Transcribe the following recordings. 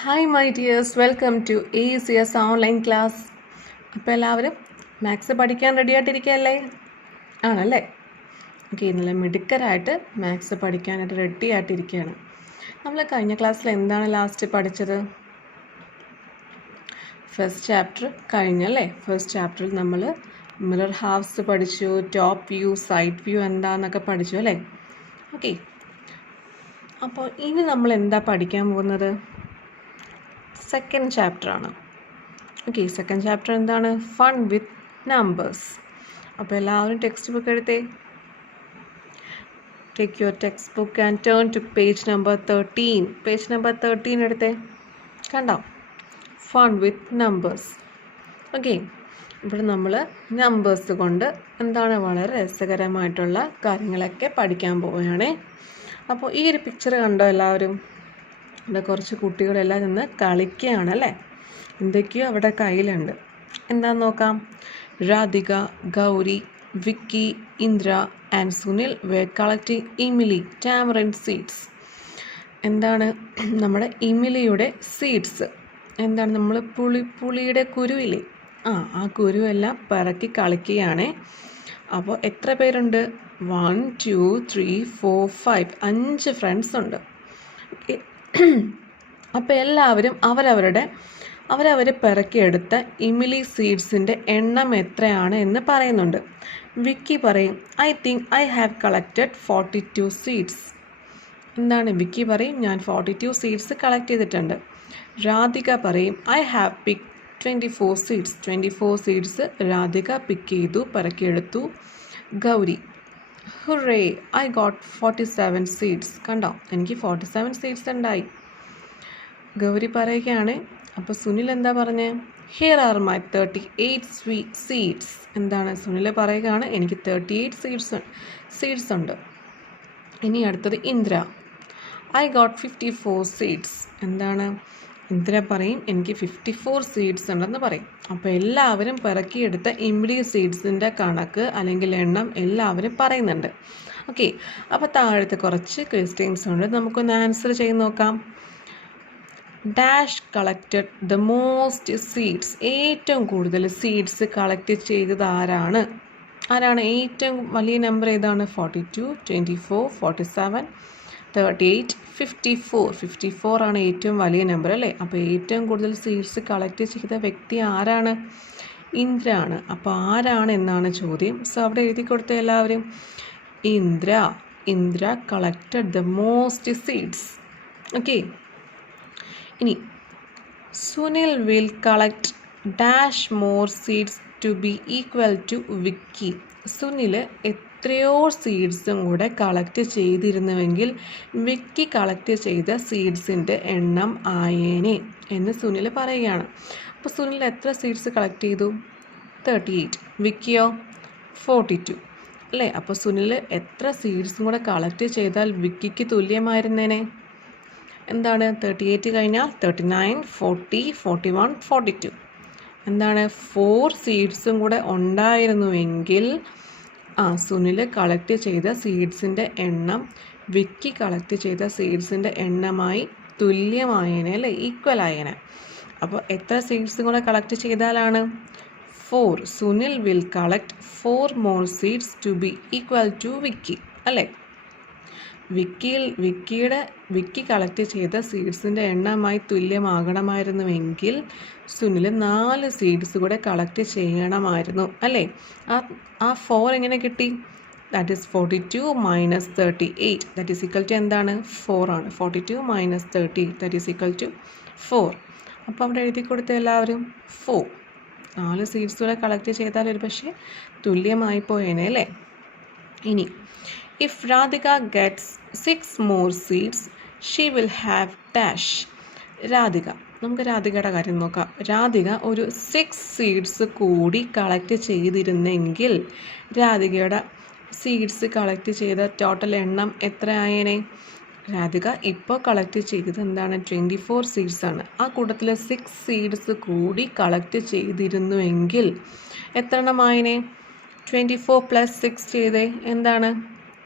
Hi my dears, welcome to ACS online class. അപ്പോൾ എല്ലാവരും maths പഠിക്കാൻ റെഡി ആയിട്ടിരിക്കുകയല്ലേ? ആണല്ലേ? ഓക്കെ, ഇന്നലെ മിടുക്കരായിട്ട് മാത്സ് പഠിക്കാനായിട്ട് റെഡി ആയിട്ടിരിക്കുകയാണ്. നമ്മൾ കഴിഞ്ഞ ക്ലാസ്സിൽ എന്താണ് ലാസ്റ്റ് പഠിച്ചത്? ഫസ്റ്റ് ചാപ്റ്റർ കഴിഞ്ഞല്ലേ? ഫസ്റ്റ് ചാപ്റ്ററിൽ നമ്മൾ മിറർ ഹാഫ്സ് പഠിച്ചു, ടോപ്പ് വ്യൂ, സൈഡ് വ്യൂ എന്താണെന്നൊക്കെ പഠിച്ചു അല്ലേ? ഓക്കെ, അപ്പോൾ ഇനി നമ്മൾ എന്താ പഠിക്കാൻ പോകുന്നത്? സെക്കൻഡ് ചാപ്റ്റർ ആണ്. ഓക്കെ, സെക്കൻഡ് ചാപ്റ്റർ എന്താണ്? ഫൺ വിത്ത് നമ്പേഴ്സ്. അപ്പോൾ എല്ലാവരും ടെക്സ്റ്റ് ബുക്ക് എടുത്തേ. Take your text book and turn to page number 13. Page number 13 എടുത്തേ. കണ്ടോ? ഫൺ വിത്ത് നമ്പേഴ്സ്. ഓക്കെ, ഇവിടെ നമ്മൾ നമ്പേഴ്സ് കൊണ്ട് എന്താണ് വളരെ രസകരമായിട്ടുള്ള കാര്യങ്ങളൊക്കെ പഠിക്കാൻ പോവുകയാണേ. അപ്പോൾ ഈ ഒരു പിക്ചർ കണ്ടോ എല്ലാവരും? ഇവിടെ കുറച്ച് കുട്ടികളെല്ലാം നിന്ന് കളിക്കുകയാണല്ലേ. എന്തൊക്കെയോ അവിടെ കയ്യിലുണ്ട്. എന്താണെന്ന് നോക്കാം. Radhika, Gauri, Vicky, Indra and Sunil were collecting ഇമിലി ടാമറിൻഡ് സീഡ്സ്. എന്താണ് നമ്മുടെ ഇമിലിയുടെ സീഡ്സ്? എന്താണ് നമ്മൾ പുളിയുടെ കുരുവില്ലേ? ആ കുരുവെല്ലാം പിറക്കി കളിക്കുകയാണേ. അപ്പോൾ എത്ര പേരുണ്ട്? 1 2 3 4 5 5 ഫ്രണ്ട്സ് ഉണ്ട്. അപ്പോൾ എല്ലാവരും അവരവർ പിറക്കിയെടുത്ത ഇമിലി സീഡ്സിൻ്റെ എണ്ണം എത്രയാണ് എന്ന് പറയുന്നുണ്ട്. വിക്കി പറയും, I think I have collected 42 seeds. എന്താണ്? വിക്കി പറയും, ഞാൻ 42 സീഡ്സ് കളക്ട് ചെയ്തിട്ടുണ്ട്. രാധിക പറയും, I have pick 24 seeds. 24 seeds Radhika pick ചെയ്തു, പിറക്കിയെടുത്തു. Gauri, hurray, I got 47 seeds. കണ്ടോ, എനിക്ക് 47 സീഡ്സ് ഉണ്ടായി. ഗൗരി പറയുകയാണ്. അപ്പോൾ സുനിൽ എന്താ പറഞ്ഞേ? Here are my 38 seeds. എന്താണ്? സുനിൽ പറയുകയാണ്, എനിക്ക് 38 സീഡ്സ് ഉണ്ട്. ഇനി അടുത്തത് ഇന്ദ്ര, ഐ ഗോട്ട് 54 സീഡ്സ്. എന്താണ്? ഇന്ദ്ര പറയും, എനിക്ക് 54 സീഡ്സ് ഉണ്ടെന്ന് പറയും. അപ്പോൾ എല്ലാവരും പിറക്കിയെടുത്ത ഇമിലി സീഡ്സിൻ്റെ കണക്ക് അല്ലെങ്കിൽ എണ്ണം എല്ലാവരും പറയുന്നുണ്ട്. ഓക്കെ, അപ്പോൾ താഴത്തെ കുറച്ച് ക്വസ്റ്റ്യൻസ് ഉണ്ട്, നമുക്കൊന്ന് ആൻസർ ചെയ്ത് നോക്കാം. Dash collected the most seeds. ഏറ്റവും കൂടുതൽ സീഡ്സ് കളക്ട് ചെയ്തത് ആരാണ്? ഏറ്റവും വലിയ നമ്പർ ഏതാണ്? 42, 24, 47, 38, 54. 54 ആണ് ഏറ്റവും വലിയ നമ്പർ അല്ലേ? അപ്പോൾ ഏറ്റവും കൂടുതൽ സീഡ്സ് കളക്ട് ചെയ്ത വ്യക്തി ആരാണ്? ഇന്ദ്ര ആണ്. അപ്പോൾ ആരാണ് എന്നാണ് ചോദ്യം. സോ അവിടെ എഴുതി കൊടുത്ത എല്ലാവരും. Indra collected the most seeds. Okay, ഇനി Sunil will collect dash more seeds to be equal to Vicky. Sunil എത്രയോ സീഡ്സും കൂടെ കളക്ട് ചെയ്തിരുന്നുവെങ്കിൽ വിക്കി കളക്ട് ചെയ്ത സീഡ്സിൻ്റെ എണ്ണം ആയേനെ എന്ന് സുനിൽ പറയുകയാണ്. അപ്പോൾ സുനിൽ എത്ര സീഡ്സ് കളക്ട് ചെയ്തു? 38. വിക്കിയോ? 42 അല്ലേ? അപ്പോൾ സുനിൽ എത്ര സീഡ്സും കൂടെ കളക്ട് ചെയ്താൽ വിക്കിക്ക് തുല്യമായിരുന്നേനെ? എന്താണ്? 38 കഴിഞ്ഞാൽ 39, 40, 41, 42. എന്താണ്? 4 സീഡ്സും കൂടെ ഉണ്ടായിരുന്നുവെങ്കിൽ സുനിൽ കളക്ട് ചെയ്ത സീഡ്സിൻ്റെ എണ്ണം വിക്കി കളക്ട് ചെയ്ത സീഡ്സിൻ്റെ എണ്ണമായി തുല്യമായേനെ അല്ലേ? ഈക്വൽ ആയേനെ. അപ്പോൾ എത്ര സീഡ്സും കൂടെ കളക്ട് ചെയ്താലാണ്? 4. Sunil will collect 4 more seeds to be equal to Vicky അല്ലേ? വിക്കി കളക്ട് ചെയ്ത സീഡ്സിൻ്റെ എണ്ണമായി തുല്യമാകണമായിരുന്നുവെങ്കിൽ സുനിൽ 4 സീഡ്സ് കൂടെ കളക്ട് ചെയ്യണമായിരുന്നു അല്ലേ? ആ 4 എങ്ങനെ കിട്ടി? That is 42 minus 38. That is equal to എന്താണ്? 4 ആണ്. 42 minus 38 that is equal to 4. അപ്പോൾ അവിടെ എഴുതി കൊടുത്ത എല്ലാവരും 4. 4 സീഡ്സ് കൂടെ കളക്ട് ചെയ്താൽ ഒരു പക്ഷേ തുല്യമായി പോയേനെ അല്ലേ? ഇനി if Radhika gets 6 more seeds, she will have dash. Radhika, നമുക്ക് രാധികയുടെ കാര്യം നോക്കാം. രാധിക ഒരു 6 സീഡ്സ് കൂടി കളക്ട് ചെയ്തിരുന്നെങ്കിൽ രാധികയുടെ സീഡ്സ് കളക്ട് ചെയ്ത ടോട്ടൽ എണ്ണം എത്ര ആയേനെ? രാധിക ഇപ്പോൾ കളക്ട് ചെയ്തത് എന്താണ്? 24 സീഡ്സ് ആണ്. ആ കൂട്ടത്തിൽ 6 സീഡ്സ് കൂടി കളക്ട് ചെയ്തിരുന്നുവെങ്കിൽ എത്ര എണ്ണമായേനെ? 24 + 6 ചെയ്തേ എന്താണ്?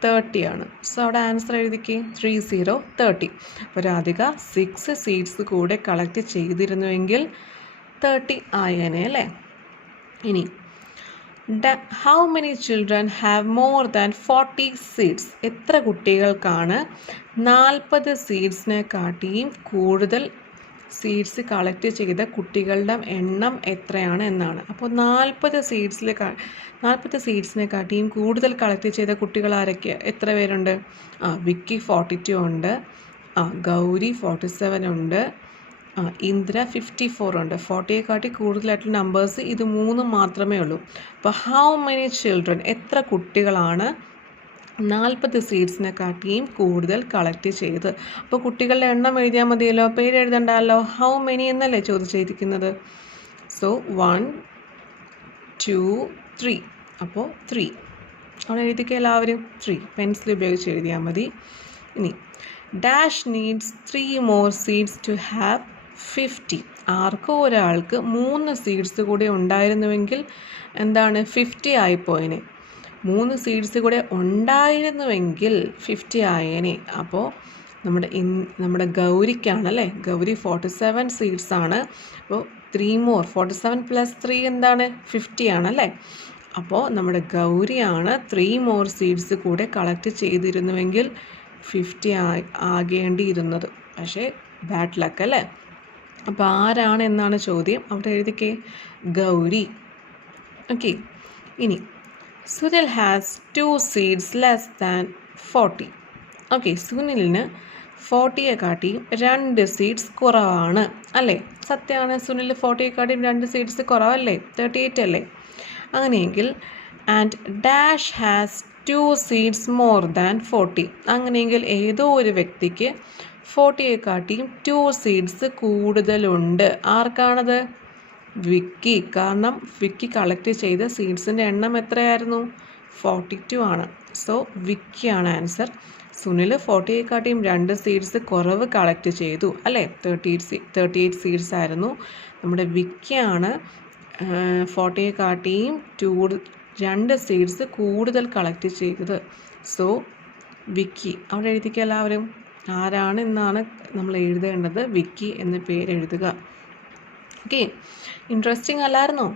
30 ആണ്. സോ അവിടെ ആൻസർ എഴുതിക്കേ 30. അപ്പോൾ രാധിക 6 സീഡ്സ് കൂടെ കളക്ട് ചെയ്തിരുന്നുവെങ്കിൽ 30 ആയേനെ അല്ലേ. ഇനി how many children have more than 40 seeds? എത്ര കുട്ടികൾക്കാണ് 40 സീഡ്സിനെ കാട്ടിയും കൂടുതൽ സീഡ്സ് കളക്ട് ചെയ്ത കുട്ടികളുടെ എണ്ണം എത്രയാണ് എന്നാണ്. അപ്പോൾ 40 സീഡ്സിനെ കാട്ടിയും കൂടുതൽ കളക്ട് ചെയ്ത കുട്ടികൾ ആരൊക്കെയാണ്? എത്ര പേരുണ്ട്? വിക്കി 42 ഉണ്ട്, ഗൗരി 47 ഉണ്ട്, ഇന്ദ്ര 54 ഉണ്ട്. 40യെ കാട്ടി കൂടുതലായിട്ടുള്ള നമ്പേഴ്സ് ഇത് 3 മാത്രമേ ഉള്ളൂ. അപ്പോൾ ഹൗ മെനി ചിൽഡ്രൻ, എത്ര കുട്ടികളാണ് 40 സീഡ്സിനെ കാട്ടിയും കൂടുതൽ കളക്ട് ചെയ്ത്? അപ്പോൾ കുട്ടികളുടെ എണ്ണം എഴുതിയാൽ മതിയല്ലോ, പേര് എഴുതണ്ടല്ലോ. ഹൗ മെനി എന്നല്ലേ ചോദിച്ചിരിക്കുന്നത്. സോ 1 2 3. അപ്പോൾ 3 അവിടെ എഴുതിക്കുക എല്ലാവരും. 3 പെൻസിൽ ഉപയോഗിച്ച് എഴുതിയാൽ മതി. ഇനി dash needs 3 more seeds to have 50. ആർക്കോ ഒരാൾക്ക് 3 സീഡ്സ് കൂടി ഉണ്ടായിരുന്നുവെങ്കിൽ എന്താണ് 50 ആയിപ്പോയനെ. 3 സീഡ്സ് കൂടെ ഉണ്ടായിരുന്നുവെങ്കിൽ 50 ആയേനെ. അപ്പോൾ നമ്മുടെ ഗൗരിക്കാണല്ലേ, ഗൗരി 47 സീഡ്സ് ആണ്. അപ്പോൾ 3 more 47 + 3 എന്താണ് 50 ആണല്ലേ. അപ്പോൾ നമ്മുടെ ഗൗരിയാണ് 3 more സീഡ്സ് കൂടെ കളക്ട് ചെയ്തിരുന്നുവെങ്കിൽ 50 ആകേണ്ടിയിരുന്നത്. പക്ഷേ ബാഡ് ലക്ക് അല്ലേ. അപ്പോൾ ആരാണ് എന്നാണ് ചോദ്യം. അവിടെ എഴുതിക്കേ ഗൗരി. ഓക്കെ. ഇനി Sunil has 2 seeds less than 40. Okay, സുനിലിന് 40യെ കാട്ടിയും 2 സീഡ്സ് കുറവാണ് അല്ലേ. സത്യമാണ്, സുനിൽ 40യെ കാട്ടിയും 2 സീഡ്സ് കുറവല്ലേ, 38 അല്ലേ. അങ്ങനെയെങ്കിൽ and dash has 2 seeds more than 40. അങ്ങനെയെങ്കിൽ ഏതോ ഒരു വ്യക്തിക്ക് 40യെ കാട്ടിയും 2 സീഡ്സ് കൂടുതലുണ്ട്. ആർക്കാണത്? വിക്കി. കാരണം വിക്കി കളക്ട് ചെയ്ത സീഡ്സിൻ്റെ എണ്ണം എത്രയായിരുന്നു? 42 ആണ്. സോ വിക്കിയാണ് ആൻസർ. സുനിൽ 40യെ കാട്ടിയും 2 സീഡ്സ് കുറവ് കളക്ട് ചെയ്തു അല്ലേ, 38 സീഡ്സ് ആയിരുന്നു. നമ്മുടെ വിക്കിയാണ് 40യെ കാട്ടിയും 2 സീഡ്സ് കൂടുതൽ കളക്ട് ചെയ്തത്. സോ വിക്കി അവിടെ എഴുതിക്കുക എല്ലാവരും. ആരാണ് എന്നാണ് നമ്മൾ എഴുതേണ്ടത്. വിക്കി എന്ന പേര് എഴുതുക. ഓക്കെ, ഇൻട്രസ്റ്റിംഗ് അല്ലായിരുന്നോ?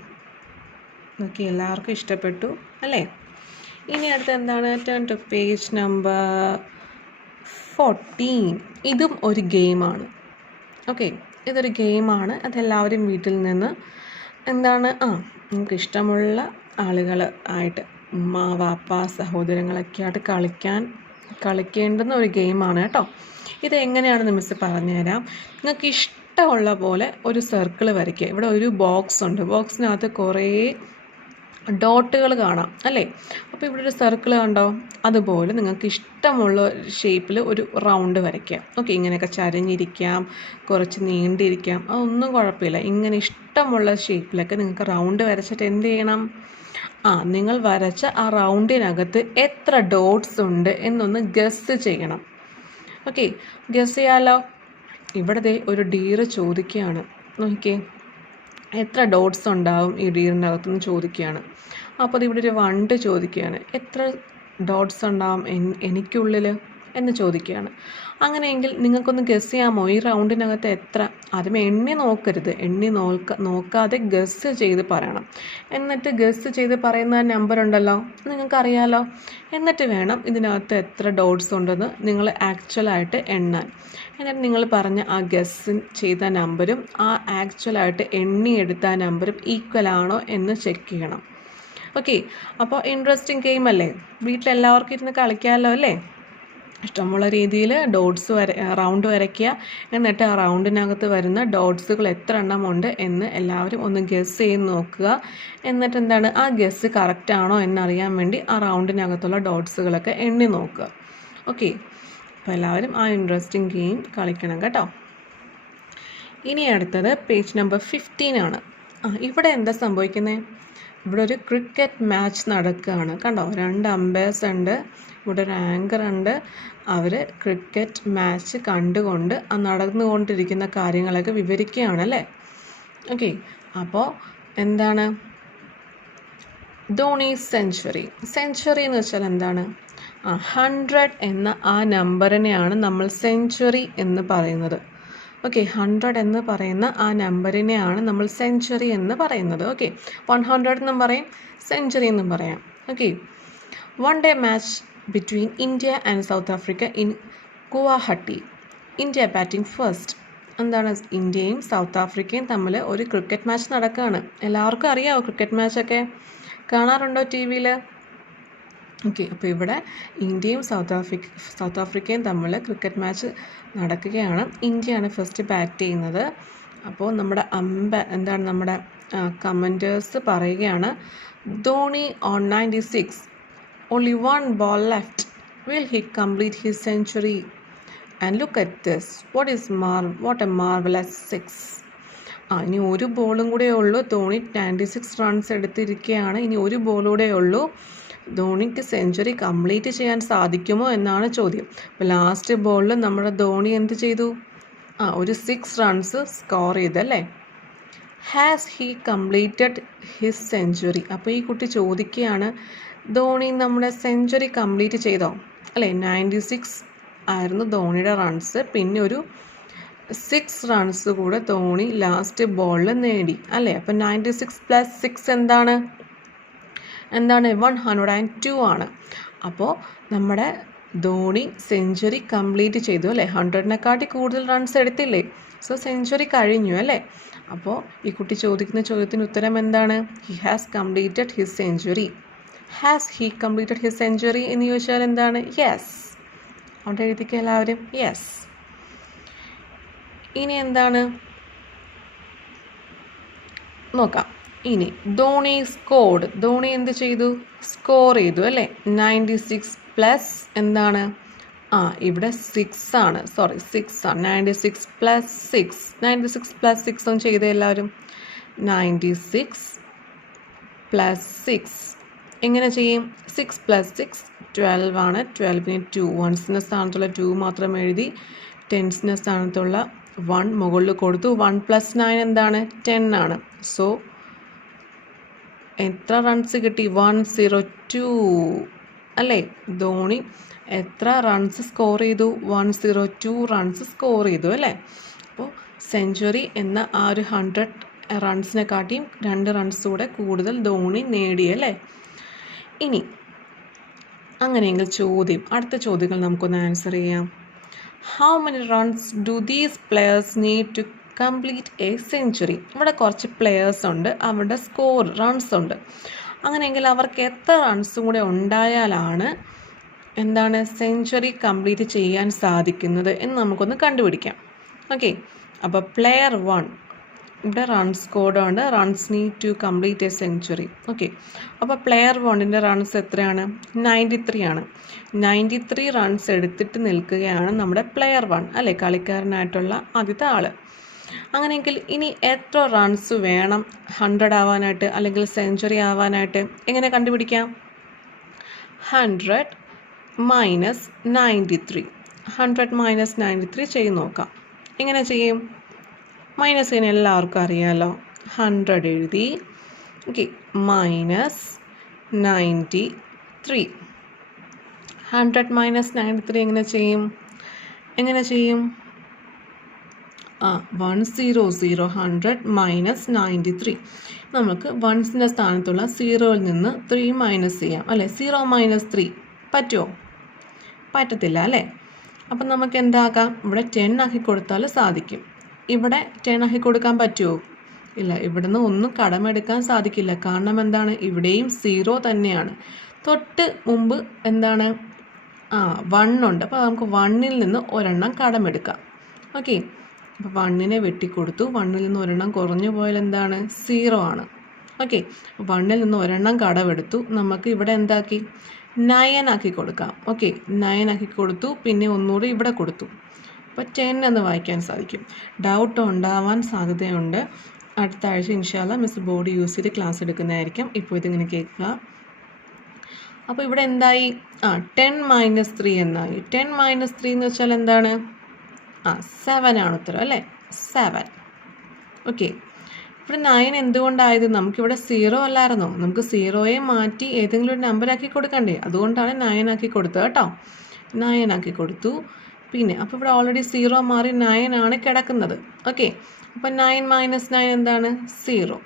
ഓക്കെ, എല്ലാവർക്കും ഇഷ്ടപ്പെട്ടു അല്ലേ. ഇനി അടുത്ത് എന്താണ്? Turn to page number 14. ഇതും ഒരു ഗെയിമാണ്. ഓക്കെ, ഇതൊരു ഗെയിമാണ്. അതെല്ലാവരും വീട്ടിൽ നിന്ന് എന്താണ് നിങ്ങൾക്ക് ഇഷ്ടമുള്ള ആളുകൾ ആയിട്ട്, ഉമ്മ വാപ്പ സഹോദരങ്ങളൊക്കെ ആയിട്ട് കളിക്കേണ്ടുന്ന ഒരു ഗെയിമാണ് കേട്ടോ. ഇത് എങ്ങനെയാണെന്ന് മിസ് പറഞ്ഞുതരാം. നിങ്ങൾക്ക് ഇഷ്ടമുള്ള പോലെ ഒരു സർക്കിൾ വരയ്ക്കുക. ഇവിടെ ഒരു ബോക്സ് ഉണ്ട്. ബോക്സിനകത്ത് കുറേ ഡോട്ടുകൾ കാണാം അല്ലേ. അപ്പോൾ ഇവിടെ ഒരു സർക്കിൾ കണ്ടോ? അതുപോലെ നിങ്ങൾക്ക് ഇഷ്ടമുള്ള ഷേപ്പിൽ ഒരു റൗണ്ട് വരയ്ക്കാം. ഓക്കെ, ഇങ്ങനെയൊക്കെ ചരിഞ്ഞിരിക്കാം, കുറച്ച് നീണ്ടിരിക്കാം, അതൊന്നും കുഴപ്പമില്ല. ഇങ്ങനെ ഇഷ്ടമുള്ള ഷേപ്പിലൊക്കെ നിങ്ങൾക്ക് റൗണ്ട് വരച്ചിട്ട് എന്ത് ചെയ്യണം? നിങ്ങൾ വരച്ച ആ റൗണ്ടിനകത്ത് എത്ര ഡോട്ട്സ് ഉണ്ട് എന്നൊന്ന് ഗസ് ചെയ്യണം. ഓക്കെ, ഗസ് ചെയ്യാലോ. ഇവിടെ ഒരു ഡീർ ചോദിക്കുകയാണ്. നോക്കിക്കേ, എത്ര ഡോട്ട്സ് ഉണ്ടാവും ഈ ഡീറിൻ്റെ അകത്തുനിന്ന് ചോദിക്കുകയാണ്. അപ്പോൾ അത് ഇവിടെ ഒരു വണ്ട് ചോദിക്കുകയാണ്. എത്ര ഡോട്ട്സ് ഉണ്ടാവും എനിക്കുള്ളിൽ എന്ന് ചോദിക്കുകയാണ്. അങ്ങനെയെങ്കിൽ നിങ്ങൾക്കൊന്ന് ഗസ് ചെയ്യാമോ ഈ റൗണ്ടിനകത്ത് എത്ര? ആദ്യം എണ്ണി നോക്കരുത്, നോക്കാതെ ഗസ് ചെയ്ത് പറയണം. എന്നിട്ട് ഗസ് ചെയ്ത് പറയുന്ന നമ്പർ ഉണ്ടല്ലോ, നിങ്ങൾക്കറിയാലോ. എന്നിട്ട് വേണം ഇതിനകത്ത് എത്ര ഡോട്ട്സ് ഉണ്ടെന്ന് നിങ്ങൾ ആക്ച്വലായിട്ട് എണ്ണാൻ. എന്നിട്ട് നിങ്ങൾ പറഞ്ഞ ആ ഗസ് ചെയ്ത നമ്പരും ആ ആക്ച്വലായിട്ട് എണ്ണിയെടുത്ത നമ്പറും ഈക്വൽ ആണോ എന്ന് ചെക്ക് ചെയ്യണം. ഓക്കെ, അപ്പോൾ ഇൻട്രസ്റ്റിംഗ് ഗെയിം അല്ലേ. വീട്ടിലെല്ലാവർക്കും ഇരുന്ന് കളിക്കാമല്ലോ അല്ലേ. ഇഷ്ടമുള്ള രീതിയിൽ റൗണ്ട് വരയ്ക്കുക. എന്നിട്ട് ആ റൗണ്ടിനകത്ത് വരുന്ന ഡോട്ട്സുകൾ എത്ര എണ്ണമുണ്ട് എന്ന് എല്ലാവരും ഒന്ന് ഗസ് ചെയ്ത് നോക്കുക. എന്നിട്ട് എന്താണ്, ആ ഗസ് കറക്റ്റ് ആണോ എന്നറിയാൻ വേണ്ടി ആ റൗണ്ടിനകത്തുള്ള ഡോട്ട്സുകളൊക്കെ എണ്ണി നോക്കുക. ഓക്കെ, അപ്പോൾ എല്ലാവരും ആ ഇൻട്രസ്റ്റിംഗ് ഗെയിം കളിക്കണം കേട്ടോ. ഇനി അടുത്തത് പേജ് നമ്പർ 15 ആണ്. ഇവിടെ എന്താ സംഭവിക്കുന്നത്? ഇവിടെ ഒരു ക്രിക്കറ്റ് മാച്ച് നടക്കുകയാണ്. കണ്ടോ, 2 അമ്പയേഴ്സ് ഉണ്ട്, ഇവിടെ ഒരു ആങ്കർ ഉണ്ട്. അവർ ക്രിക്കറ്റ് മാച്ച് കണ്ടുകൊണ്ട് ആ നടന്നുകൊണ്ടിരിക്കുന്ന കാര്യങ്ങളൊക്കെ വിവരിക്കുകയാണല്ലേ. ഓക്കെ, അപ്പോൾ എന്താണ് ധോണി സെഞ്ച്വറി എന്ന് വെച്ചാൽ എന്താണ്? 100 എന്ന ആ നമ്പറിനെയാണ് നമ്മൾ സെഞ്ച്വറി എന്ന് പറയുന്നത്. ഓക്കെ, 100 എന്ന് പറയുന്ന ആ നമ്പറിനെയാണ് നമ്മൾ സെഞ്ച്വറി എന്ന് പറയുന്നത്. ഓക്കെ, 100 എന്നും പറയും, സെഞ്ച്വറി എന്നും പറയാം. Okay, one day match between India and south Africa in Guwahati. India batting first. എന്താണ്, ഇന്ത്യയും സൗത്ത് ആഫ്രിക്കയും തമ്മിൽ ഒരു ക്രിക്കറ്റ് മാച്ച് നടക്കുകയാണ്. എല്ലാവർക്കും അറിയാമോ ക്രിക്കറ്റ് മാച്ചൊക്കെ? കാണാറുണ്ടോ ടി വിയിൽ? ഓക്കെ, അപ്പോൾ ഇവിടെ ഇന്ത്യയും സൗത്ത് ആഫ്രിക്കയും തമ്മിൽ ക്രിക്കറ്റ് മാച്ച് നടക്കുകയാണ്. ഇന്ത്യയാണ് ഫസ്റ്റ് ബാറ്റ് ചെയ്യുന്നത്. അപ്പോൾ നമ്മുടെ എന്താണ്, നമ്മുടെ കമൻറ്റേഴ്സ് പറയുകയാണ്, Dhoni on 96, only one ball left, will he complete his century? And look at this, what a marvelous six. ഇനി ഒരു ബോളും കൂടെ ഉള്ളൂ. ധോണി 96 റൺസ് എടുത്തിരിക്കുകയാണ്. ഇനി ഒരു ബോളൂടെ ഉള്ളൂ. ധോണിക്ക് സെഞ്ച്വറി കംപ്ലീറ്റ് ചെയ്യാൻ സാധിക്കുമോ എന്നാണ് ചോദ്യം. അപ്പോൾ ലാസ്റ്റ് ബോളിൽ നമ്മുടെ ധോണി എന്ത് ചെയ്തു? ഒരു 6 റൺസ് സ്കോർ ചെയ്തല്ലേ. Has he completed his century? അപ്പോൾ ഈ കുട്ടി ചോദിക്കുകയാണ്, ധോണി നമ്മുടെ സെഞ്ച്വറി കംപ്ലീറ്റ് ചെയ്തോ? അല്ലേ, 96 ആയിരുന്നു ധോണിയുടെ റൺസ്. പിന്നെ ഒരു 6 റൺസ് കൂടെ ധോണി ലാസ്റ്റ് ബോളിൽ നേടി അല്ലേ. അപ്പോൾ 96 + 6 എന്താണ് 102 ആണ്. അപ്പോൾ നമ്മുടെ ധോണി സെഞ്ച്വറി കംപ്ലീറ്റ് ചെയ്തു അല്ലേ. 100-നെക്കാട്ടി കൂടുതൽ റൺസ് എടുത്തില്ലേ. സോ സെഞ്ച്വറി കഴിഞ്ഞു അല്ലേ. അപ്പോൾ ഈ കുട്ടി ചോദിക്കുന്ന ചോദ്യത്തിന് ഉത്തരം എന്താണ്? He has completed his century. Has he completed his century എന്ന് ചോദിച്ചാൽ എന്താണ്? യെസ്. അവിടെ എഴുതിക്കുക എല്ലാവരും, യെസ്. ഇനി എന്താണ് നോക്കാം. ഇനി ധോണി സ്കോർഡ്. ധോണി എന്ത് ചെയ്തു? സ്കോർ ചെയ്തു അല്ലേ. 96 പ്ലസ് എന്താണ്? ഇവിടെ 6 ആണ്. 6 ആണ്. 96 + 6. 96 + 6 ഒന്ന് ചെയ്ത് എല്ലാവരും. 96 + 6 എങ്ങനെ ചെയ്യും? 6 + 6 12 ആണ്. 12ന് 2 വൺസിൻ്റെ സ്ഥാനത്തുള്ള 2 മാത്രം എഴുതി. ടെൻസിൻ്റെ സ്ഥാനത്തുള്ള 1 മുകളിൽ കൊടുത്തു. 1 + 9 എന്താണ്? 10 ആണ്. സോ എത്ര റൺസ് കിട്ടി? 102 അല്ലേ. ധോണി എത്ര റൺസ് സ്കോർ ചെയ്തു? 102 റൺസ് സ്കോർ ചെയ്തു അല്ലേ. അപ്പോൾ സെഞ്ച്വറി എന്ന ആ ഒരു 100 റൺസിനെക്കാട്ടിയും 2 റൺസ് കൂടെ കൂടുതൽ ധോണി നേടിയല്ലേ. ഇനി അങ്ങനെയെങ്കിൽ അടുത്ത ചോദ്യങ്ങൾ നമുക്കൊന്ന് ആൻസർ ചെയ്യാം. How many runs do these players need to complete a century? ഇവിടെ കുറച്ച് പ്ലെയേഴ്സ് ഉണ്ട്, അവരുടെ റൺസ് ഉണ്ട്. അങ്ങനെയെങ്കിൽ അവർക്ക് എത്ര റൺസും കൂടെ ഉണ്ടായാലാണ് എന്താണ് സെഞ്ച്വറി കംപ്ലീറ്റ് ചെയ്യാൻ സാധിക്കുന്നത് എന്ന് നമുക്കൊന്ന് കണ്ടുപിടിക്കാം. ഓക്കെ, അപ്പോൾ പ്ലെയർ 1 ഇവിടെ runs scored, runs need to complete a century. Okay, അപ്പോൾ പ്ലെയർ 1ൻ്റെ റൺസ് എത്രയാണ്? 93 ആണ്. 93 റൺസ് എടുത്തിട്ട് നിൽക്കുകയാണ് നമ്മുടെ പ്ലെയർ 1 അല്ലേ, കളിക്കാരനായിട്ടുള്ള ആദ്യത്തെ ആൾ. അങ്ങനെയെങ്കിൽ ഇനി എത്ര റൺസ് വേണം 100 ആവാനായിട്ട് അല്ലെങ്കിൽ സെഞ്ച്വറി ആവാനായിട്ട്? എങ്ങനെ കണ്ടുപിടിക്കാം? 100 - 93. 100 - 93 ചെയ്ത് നോക്കാം. എങ്ങനെ ചെയ്യും? മൈനസ് ചെയ്യാൻ എല്ലാവർക്കും അറിയാമല്ലോ. 100 എഴുതി. ഓക്കെ, -93. 100 - 93 എങ്ങനെ ചെയ്യും? 100. 100 - 93. നമുക്ക് വൺസിൻ്റെ സ്ഥാനത്തുള്ള 0യിൽ നിന്ന് 3 മൈനസ് ചെയ്യാം അല്ലേ. 0 - 3 പറ്റുമോ? പറ്റത്തില്ല അല്ലേ. അപ്പം നമുക്ക് എന്താക്കാം? ഇവിടെ 10 ആക്കി കൊടുത്താൽ സാധിക്കും. ഇവിടെ 10 ആക്കി കൊടുക്കാൻ പറ്റുമോ? ഇല്ല. ഇവിടുന്ന് ഒന്നും കടമെടുക്കാൻ സാധിക്കില്ല. കാരണം എന്താണ്? ഇവിടെയും 0 തന്നെയാണ്. തൊട്ട് മുമ്പ് എന്താണ്? 1 ഉണ്ട്. അപ്പോൾ നമുക്ക് 1ൽ നിന്ന് ഒരെണ്ണം കടമെടുക്കാം. ഓക്കെ, അപ്പോൾ 1നെ വെട്ടിക്കൊടുത്തു. 1ൽ നിന്ന് ഒരെണ്ണം കുറഞ്ഞു പോയാൽ എന്താണ്? 0 ആണ്. ഓക്കെ, 1ൽ നിന്ന് ഒരെണ്ണം കടമെടുത്തു. നമുക്ക് ഇവിടെ എന്താക്കി? 9 ആക്കി കൊടുക്കാം. ഓക്കെ, 9 ആക്കി കൊടുത്തു. പിന്നെ ഒന്നുകൂടി ഇവിടെ കൊടുത്തു. അപ്പോൾ 10 എന്ന് വായിക്കാൻ സാധിക്കും. ഡൗട്ട് ഉണ്ടാവാൻ സാധ്യതയുണ്ട്. അടുത്ത ആഴ്ച ഇൻഷാല്ല മിസ് ബോർഡ് യൂസ് ചെയ്ത് ക്ലാസ് എടുക്കുന്നതായിരിക്കും. ഇപ്പോൾ ഇതിങ്ങനെ കേൾക്കുക. അപ്പോൾ ഇവിടെ എന്തായി? 10 - 3 എന്നായി. 10 - 3 എന്ന് വെച്ചാൽ എന്താണ്? 7 ആണ് ഉത്തരം അല്ലേ. 7. ഓക്കെ, ഇവിടെ 9 എന്തുകൊണ്ടായത്? നമുക്കിവിടെ 0 അല്ലായിരുന്നോ? നമുക്ക് 0യെ മാറ്റി ഏതെങ്കിലും ഒരു നമ്പറാക്കി കൊടുക്കണ്ടേ? അതുകൊണ്ടാണ് 9 ആക്കി കൊടുത്തത് കേട്ടോ. 9 ആക്കി കൊടുത്തു. പിന്നെ അപ്പോൾ ഇവിടെ ഓൾറെഡി 0 മാറി 9 ആണ് കിടക്കുന്നത്. ഓക്കെ, അപ്പോൾ 9 - 9 എന്താണ്? 0.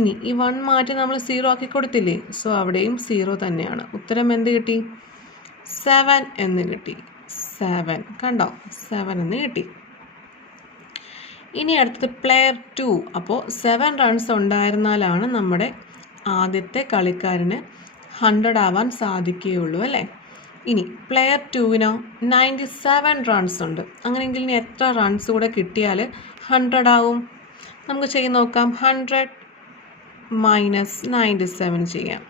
ഇനി ഈ 1 മാറ്റി നമ്മൾ 0 ആക്കി കൊടുത്തില്ലേ? സോ അവിടെയും 0 തന്നെയാണ്. ഉത്തരം എന്ത് കിട്ടി? 7 എന്ന് കിട്ടി. 7 കണ്ടോ? 7 എന്ന് കിട്ടി. ഇനി അടുത്തത് പ്ലെയർ 2. അപ്പോൾ 7 റൺസ് ഉണ്ടായിരുന്നാലാണ് നമ്മുടെ ആദ്യത്തെ കളിക്കാരന് 100 ആവാൻ സാധിക്കുകയുള്ളൂ അല്ലേ? ഇനി പ്ലെയർ 2വിനോ 97 റൺസ് ഉണ്ട്. അങ്ങനെയെങ്കിൽ ഇനി എത്ര റൺസ് കൂടെ കിട്ടിയാൽ 100 ആവും? നമുക്ക് ചെയ്ത് നോക്കാം. 100 - 97 ചെയ്യാം.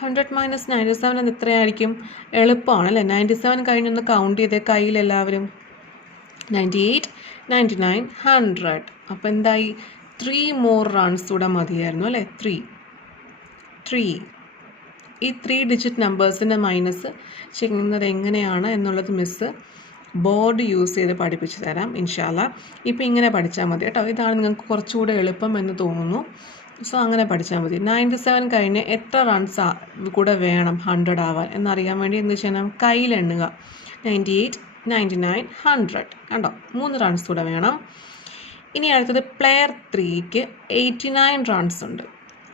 100 - 97 എന്ന് എത്രയായിരിക്കും? എളുപ്പമാണ് അല്ലേ? 97 കഴിഞ്ഞൊന്ന് കൗണ്ട് ചെയ്തേ കയ്യിലെല്ലാവരും. 98, 99, 100. അപ്പോൾ എന്തായി? 3 more റൺസ് കൂടെ മതിയായിരുന്നു അല്ലേ? 3. ഈ 3 ഡിജിറ്റ് നമ്പേഴ്സിൻ്റെ മൈനസ് ചെയ്യുന്നത് എങ്ങനെയാണ് എന്നുള്ളത് മിസ്സ് ബോർഡ് യൂസ് ചെയ്ത് പഠിപ്പിച്ചു തരാം ഇൻഷാല്ല. ഇപ്പോൾ ഇങ്ങനെ പഠിച്ചാൽ മതി കേട്ടോ. ഇതാണ് നിങ്ങൾക്ക് കുറച്ചുകൂടെ എളുപ്പം എന്ന് തോന്നുന്നു. സോ അങ്ങനെ പഠിച്ചാൽ മതി. 97 കഴിഞ്ഞ് എത്ര റൺസ് കൂടെ വേണം 100 ആവാൻ എന്നറിയാൻ വേണ്ടി എന്ത് ചെയ്യണം? കയ്യിലെണ്ണുക. 98, 99, 100 കണ്ടോ? 3 റൺസ് കൂടെ വേണം. ഇനി അടുത്തത് പ്ലെയർ 3ക്ക് 89 റൺസ് ഉണ്ട്.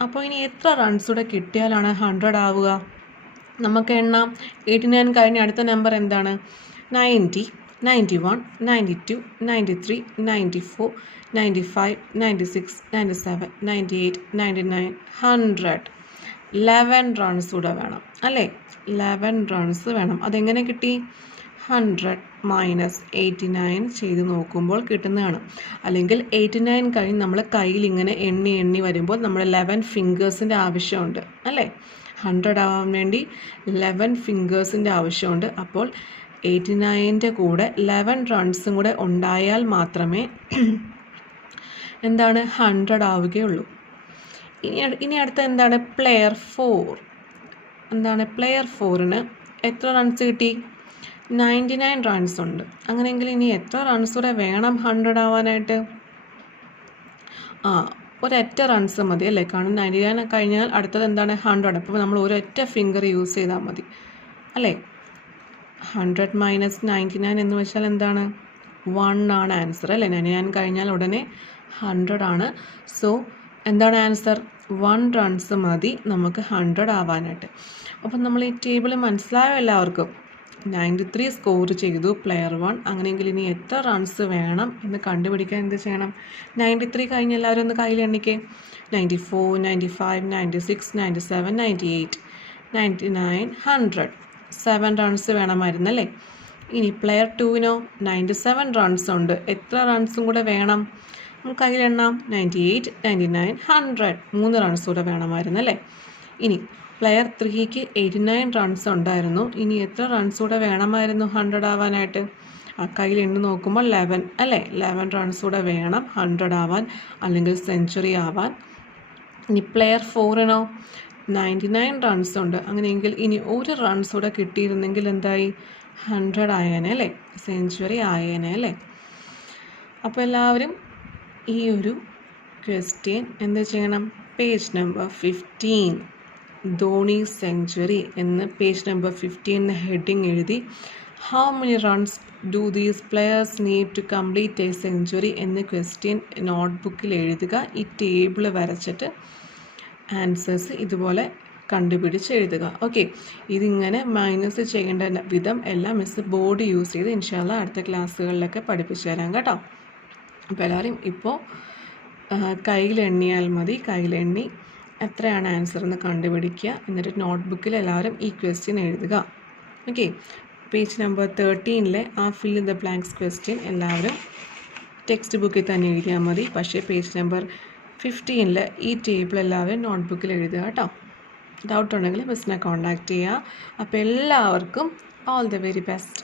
അപ്പോൾ ഇനി എത്ര റൺസ് കൂടെ കിട്ടിയാലാണ് 100 ആവുക? നമുക്ക് എണ്ണാം. 89 കഴിഞ്ഞ് അടുത്ത നമ്പർ എന്താണ്? 90, 91, 92, 93, 94, 95, 96, 97, 98, 99, 100. 11 റൺസ് കൂടെ വേണം അല്ലേ? 11 റൺസ് വേണം. അതെങ്ങനെ കിട്ടി? 100 - 89 ചെയ്ത് നോക്കുമ്പോൾ കിട്ടുന്നതാണ്. അല്ലെങ്കിൽ 89 കഴിഞ്ഞ് നമ്മൾ കയ്യിൽ ഇങ്ങനെ എണ്ണി വരുമ്പോൾ നമ്മൾ 11 ഫിംഗേഴ്സിൻ്റെ ആവശ്യമുണ്ട് അല്ലേ? 100 ആവാൻ വേണ്ടി 11 ഫിംഗേഴ്സിൻ്റെ ആവശ്യമുണ്ട്. അപ്പോൾ 89ൻ്റെ കൂടെ 11 റൺസും കൂടെ ഉണ്ടായാൽ മാത്രമേ എന്താണ് 100 ആവുകയുള്ളൂ. ഇനി അടുത്ത എന്താണ്? പ്ലെയർ 4. എന്താണ്? പ്ലെയർ 4ന് എത്ര റൺസ് കിട്ടി? 99 റൺസ് ഉണ്ട്. അങ്ങനെയെങ്കിൽ ഇനി എത്ര റൺസ് കൂടെ വേണം 100 ആവാനായിട്ട്? ഒരൊറ്റ റൺസ് മതി അല്ലേ? കാരണം 99 കഴിഞ്ഞാൽ അടുത്തത് എന്താണ്? 100. അപ്പോൾ നമ്മൾ ഒരൊറ്റ ഫിംഗർ യൂസ് ചെയ്താൽ മതി അല്ലേ? 100 - 99 എന്ന് വെച്ചാൽ എന്താണ്? 1 ആണ് ആൻസർ അല്ലേ? 99 കഴിഞ്ഞാൽ ഉടനെ 100 ആണ്. സോ എന്താണ് ആൻസർ? 1 റൺസ് മതി നമുക്ക് 100 ആവാനായിട്ട്. അപ്പം നമ്മൾ ഈ ടേബിൾ മനസ്സിലായോ എല്ലാവർക്കും? 93 സ്കോർ ചെയ്തു പ്ലെയർ 1. അങ്ങനെയെങ്കിൽ ഇനി എത്ര റൺസ് വേണം എന്ന് കണ്ടുപിടിക്കാൻ എന്ത് ചെയ്യണം? 93 കഴിഞ്ഞ് എല്ലാവരും ഒന്ന് കയ്യിൽ എണ്ണിക്കേ. 94, 95, 96, 97, 98, 99, 100. 7 റൺസ് വേണമായിരുന്നല്ലേ? ഇനി പ്ലെയർ 2വിനോ 97 റൺസ് ഉണ്ട്. എത്ര റൺസും കൂടെ വേണം? നമുക്ക് കയ്യിലെണ്ണാം. 98, 99, 100. 3 റൺസ് കൂടെ വേണമായിരുന്നല്ലേ? ഇനി പ്ലെയർ 3ക്ക് 89 റൺസ് ഉണ്ടായിരുന്നു. ഇനി എത്ര റൺസ് കൂടെ വേണമായിരുന്നു 100 ആവാനായിട്ട്? കയ്യിൽ എണ്ണി നോക്കുമ്പോൾ 11 അല്ലേ? 11 റൺസ് കൂടെ വേണം 100 ആവാൻ, അല്ലെങ്കിൽ സെഞ്ചുറി ആവാൻ. ഇനി പ്ലെയർ 4നോ 99 റൺസ് ഉണ്ട്. അങ്ങനെയെങ്കിൽ ഇനി ഒരു റൺസ് കൂടെ കിട്ടിയിരുന്നെങ്കിൽ എന്തായി? 100 ആയേനെ അല്ലേ? സെഞ്ചുറി ആയേനെ അല്ലേ? അപ്പോൾ എല്ലാവരും ഈ ഒരു ക്വസ്റ്റ്യൻ എന്ത് ചെയ്യണം? പേജ് നമ്പർ 15 ധോണി സെഞ്ചുറി എന്ന് പേജ് നമ്പർ 15 ഹെഡിങ് എഴുതി how many runs do these players need to complete a century എന്ന ക്വസ്റ്റ്യൻ നോട്ട്ബുക്കിൽ എഴുതുക. ഈ ടേബിൾ വരച്ചിട്ട് ആൻസേഴ്സ് ഇതുപോലെ കണ്ടുപിടിച്ച് എഴുതുക. ഓക്കെ, ഇതിങ്ങനെ മൈനസ് ചെയ്യേണ്ട വിധം എല്ലാം മിസ് ബോർഡ് യൂസ് ചെയ്ത് ഇൻഷാല്ലാ അടുത്ത ക്ലാസ്സുകളിലൊക്കെ പഠിപ്പിച്ചു തരാം കേട്ടോ. അപ്പോൾ എല്ലാവരും ഇപ്പോൾ കയ്യിലെണ്ണിയാൽ മതി. കയ്യിലെണ്ണി എത്രയാണ് ആൻസർ എന്ന് കണ്ടുപിടിക്കുക. എന്നിട്ട് നോട്ട്ബുക്കിൽ എല്ലാവരും ഈ ക്വസ്റ്റ്യൻ എഴുതുക. ഓക്കെ, പേജ് നമ്പർ 13 ആ fill in the blanks question എല്ലാവരും ടെക്സ്റ്റ് ബുക്കിൽ തന്നെ എഴുതിയാൽ മതി. പക്ഷേ പേജ് നമ്പർ 15 ഈ ടേബിൾ എല്ലാവരും നോട്ട്ബുക്കിൽ എഴുതുക കേട്ടോ. ഡൗട്ട് ഉണ്ടെങ്കിൽ മിസ്സിനെ കോൺടാക്റ്റ് ചെയ്യുക. അപ്പോൾ എല്ലാവർക്കും ഓൾ ദ വെരി ബെസ്റ്റ്.